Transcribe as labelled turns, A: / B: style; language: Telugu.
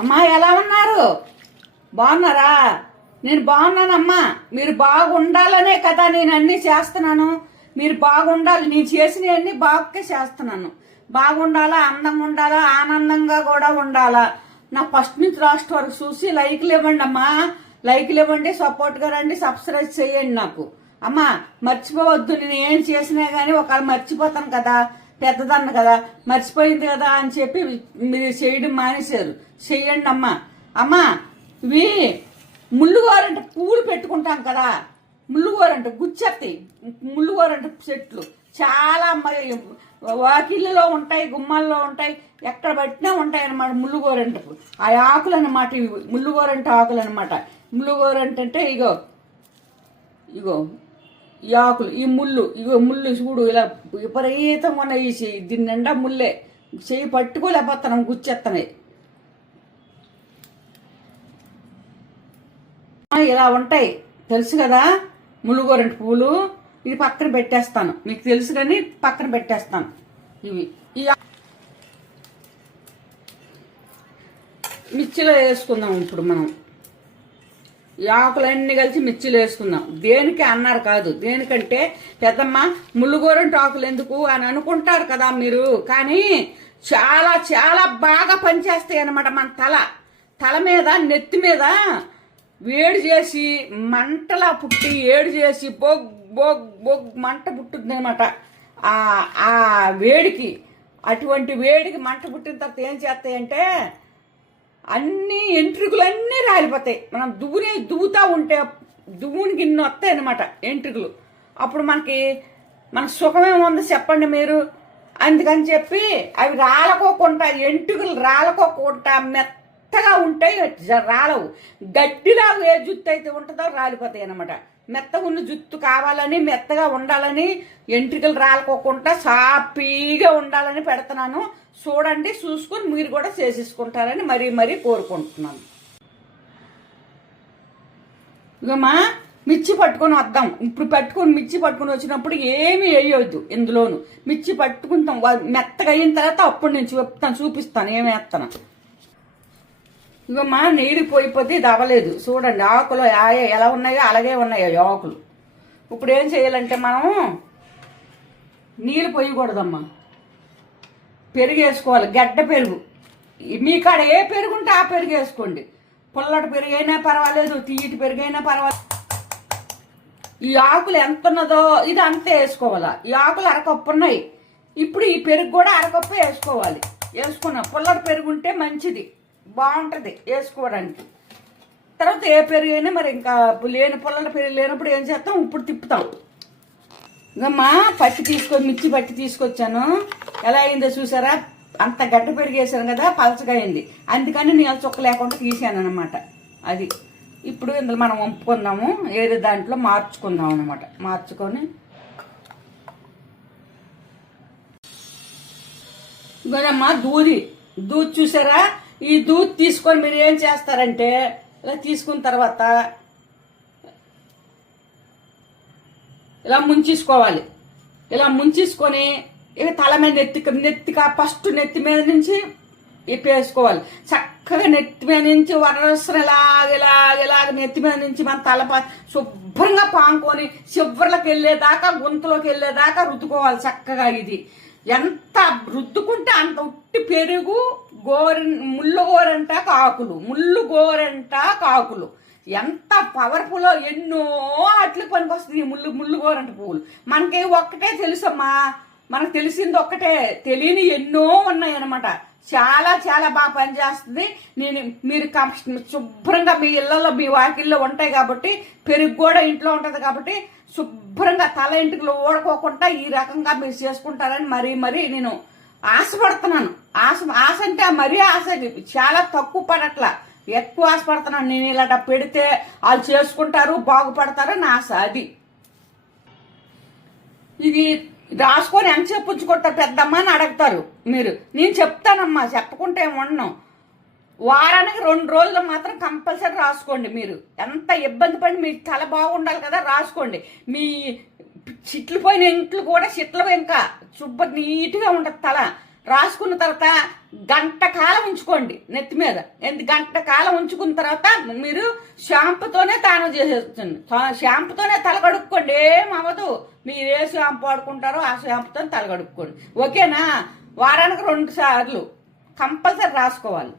A: అమ్మా ఎలా ఉన్నారు? బాగున్నారా? నేను బాగున్నానమ్మా. మీరు బాగుండాలనే కదా నేను అన్ని చేస్తున్నాను. మీరు బాగుండాలి నేను చేసినవన్నీ బాగా చేస్తున్నాను. బాగుండాలా అందంగా ఉండాలా ఆనందంగా కూడా ఉండాలా? నా ఫస్ట్ నుంచి లాస్ట్ వరకు చూసి లైక్లు ఇవ్వండి అమ్మా. లైక్లు ఇవ్వండి సపోర్ట్గా రండి సబ్స్క్రైబ్ చేయండి నాకు. అమ్మా మర్చిపోవద్దు నేను ఏం చేసినా గానీ ఒకవేళ మర్చిపోతాను కదా. పెద్దదన్న కదా మర్చిపోయింది కదా అని చెప్పి మీరు చేయడం మానేశారు. చెయ్యండి అమ్మా. అమ్మా ఇవి ముళ్ళుగోరంటే పూలు పెట్టుకుంటాం కదా. ముళ్ళుగోరంటే గుచ్చెత్తాయి. ముళ్ళుగోరంటే చెట్లు. చాలా మరి వాకిళ్ళలో ఉంటాయి గుమ్మాల్లో ఉంటాయి ఎక్కడ పట్టినా ఉంటాయి అన్నమాట ముళ్ళుగోరంటకు ఆ ఆకులు అనమాట ఇవి. ముళ్ళుగోరంట ఆకులు అనమాట ముళ్ళుగోరంట అంటే ఇగో ఇగో ఈ ఆకులు ఈ ముళ్ళు ఇవి ముళ్ళు చూడు ఇలా విపరీతంగా ఉన్నాయి ఈ చెయ్యి దీని నిండా ముళ్ళే. చెయ్యి పట్టుకోలేకపోతున్నాం గుచ్చేస్తున్నాయి ఇలా ఉంటాయి. తెలుసు కదా? ములుగోరంటి పూలు ఇది పక్కన పెట్టేస్తాను. మీకు తెలుసు కానీ పక్కన పెట్టేస్తాను. ఇవి. ఈ మిర్చిలో వేసుకుందాం ఇప్పుడు మనం. ఈ ఆకులన్నీ కలిసి మిర్చిలు వేసుకుందాం. దేనికి అన్నారు కాదు. దేనికంటే పెద్దమ్మ ముళ్ళుగోరంటి ఆకులు ఎందుకు అని అనుకుంటారు కదా మీరు. కానీ చాలా చాలా బాగా పనిచేస్తాయి అనమాట మన తల. తల మీద నెత్తి మీద వేడి చేసి మంటలా పుట్టి ఏడు చేసి బొగ్ బొగ్ బొగ్ మంట పుట్టుద్ది అనమాట ఆ ఆ వేడికి అటువంటి వేడికి మంట పుట్టిన తర్వాత ఏం చేస్తాయంటే అన్ని ఎంట్రుకలన్నీ రాలిపోతాయి. మనం దువ్వునే దువ్వుతూ ఉంటే దువ్వునికి ఇన్ని వస్తాయి అనమాట ఎంట్రుకలు. అప్పుడు మనకి మన సుఖమేముందో చెప్పండి మీరు? అందుకని చెప్పి అవి రాలకోకుండా ఎంట్రుకలు రాలకోకుండా మెత్తగా ఉంటాయి రాలవు. గట్టిలా ఏ జుత్తు అయితే ఉంటుందో రాలిపోతాయి అనమాట మెత్తగా ఉన్న జుత్తు కావాలని మెత్తగా ఉండాలని ఎంట్రుకలు రాలకోకుండా సాపీగా ఉండాలని పెడుతున్నాను. చూడండి చూసుకొని మీరు కూడా చేసేసుకుంటారని మరీ మరీ కోరుకుంటున్నాను. ఇగమ్మా మిర్చి పట్టుకొని వద్దాం. ఇప్పుడు పట్టుకొని మిర్చి పట్టుకొని వచ్చినప్పుడు ఏమి వేయొద్దు ఇందులోను. మిర్చి పట్టుకుంటాం. వ- మెత్తగా అయిన తర్వాత అప్పుడు నేను చెప్తాను చూపిస్తాను ఏమి వేస్తాను. ఇగమ్మా నీళ్ళు పోయిపోతే ఇది అవ్వలేదు. చూడండి ఆకులు ఆయా ఎలా ఉన్నాయో అలాగే ఉన్నాయో ఆకులు. ఇప్పుడు ఏం చేయాలంటే మనం నీళ్ళు పోయకూడదమ్మా. పెరుగు వేసుకోవాలి గడ్డ పెరుగు. మీ కాడ ఏ పెరుగు ఉంటే ఆ పెరుగు వేసుకోండి. పుల్లటి పెరుగు అయినా పర్వాలేదు తీయటి పెరుగు అయినా పర్వాలేదు. ఈ ఆకులు ఎంత ఉన్నదో ఇది అంతే వేసుకోవాలా. ఈ ఆకులు అరకప్పు ఉన్నాయి. ఇప్పుడు ఈ పెరుగు కూడా అరకప్పు వేసుకోవాలి. వేసుకున్నాం. పుల్లటి పెరుగు ఉంటే మంచిది. బాగుంటుంది వేసుకోవడానికి. తర్వాత ఏ పెరుగు అయినా మరి ఇంకా లేని పుల్లటి పెరుగు లేనప్పుడు ఏం చేస్తాం? ఇప్పుడు తిప్పుతాం. ఇంకమ్మా పట్టి తీసుకొని మిర్చి పట్టి తీసుకొచ్చాను. ఎలా అయిందో చూసారా? అంత గడ్డ పెరిగేసాను కదా పలచగా అయింది అందుకని నేను చుక్క లేకుండా తీసాను అనమాట అది ఇప్పుడు ఇందులో మనం వంపుకుందాము. ఏదో దాంట్లో మార్చుకుందాం అనమాట మార్చుకొని ఇంకోనమ్మా దూది. దూద్ చూసారా? ఈ దూద్ తీసుకొని మీరు ఏం చేస్తారంటే ఇలా తీసుకున్న తర్వాత ఇలా ముంచేసుకోవాలి. ఇలా ముంచేసుకొని ఇక తల మీద నెత్తి నెత్తిక ఫస్ట్ నెత్తి మీద నుంచి ఇప్పేసుకోవాలి. చక్కగా నెత్తి మీద నుంచి వరసన ఇలాగ ఇలాగ ఇలాగ నెత్తి మీద నుంచి మన తల శుభ్రంగా పాముకొని చివరిలోకి వెళ్ళేదాకా గొంతులోకి వెళ్ళేదాకా రుద్దుకోవాలి చక్కగా ఇది. ఎంత రుద్దుకుంటే అంత ఉట్టి పెరుగు గోరె ముళ్ళు గోరంట కాకులు ముళ్ళు గోరంట కాకులు. ఎంత పవర్ఫుల్ ఎన్నో అట్లు పనికొస్తుంది ఈ ముళ్ళు ముళ్ళు గోరంట పువ్వులు. మనకి ఒక్కటే తెలుసమ్మా మనకు తెలిసింది ఒక్కటే తెలియని ఎన్నో ఉన్నాయి అనమాట చాలా చాలా బాగా పనిచేస్తుంది నేను మీరు శుభ్రంగా మీ ఇళ్ళలో మీ వాకిల్లో ఉంటాయి కాబట్టి పెరుగు కూడా ఇంట్లో ఉంటుంది కాబట్టి శుభ్రంగా తల ఇంటికి ఓడుకోకుండా ఈ రకంగా మీరు చేసుకుంటారని మరీ మరీ నేను ఆశపడుతున్నాను. ఆశ ఆశ అంటే మరీ ఆశ చాలా తక్కువ పడట్లా. ఎక్కువ ఆశపడుతున్నాను. నేను ఇలా పెడితే వాళ్ళు చేసుకుంటారు బాగుపడతారు నా ఆశ అది. ఇది రాసుకొని ఎంత ఉంచుకుంటారు పెద్దమ్మ అని అడుగుతారు మీరు. నేను చెప్తానమ్మా చెప్పకుంటే ఏం ఉండను వారానికి రెండు రోజులు మాత్రం కంపల్సరీ రాసుకోండి మీరు. ఎంత ఇబ్బంది పడి మీ తల బాగుండాలి కదా రాసుకోండి. మీ చిట్లు పోయిన ఇంట్లు కూడా చిట్లు ఇంకా. శుభ్ర నీట్గా ఉంటుంది తల. రాసుకున్న తర్వాత గంట కాలం ఉంచుకోండి నెత్తి మీద. ఎంత గంట కాలం ఉంచుకున్న తర్వాత మీరు షాంపుతోనే తానం చేసేస్తుంది. షాంపుతోనే తలగడుక్కోండి ఏం అవ్వదు. మీరు ఏ షాంపు వాడుకుంటారో ఆ షాంపుతో తలగడుక్కోండి ఓకేనా? వారానికి రెండు సార్లు కంపల్సరీ రాసుకోవాలి.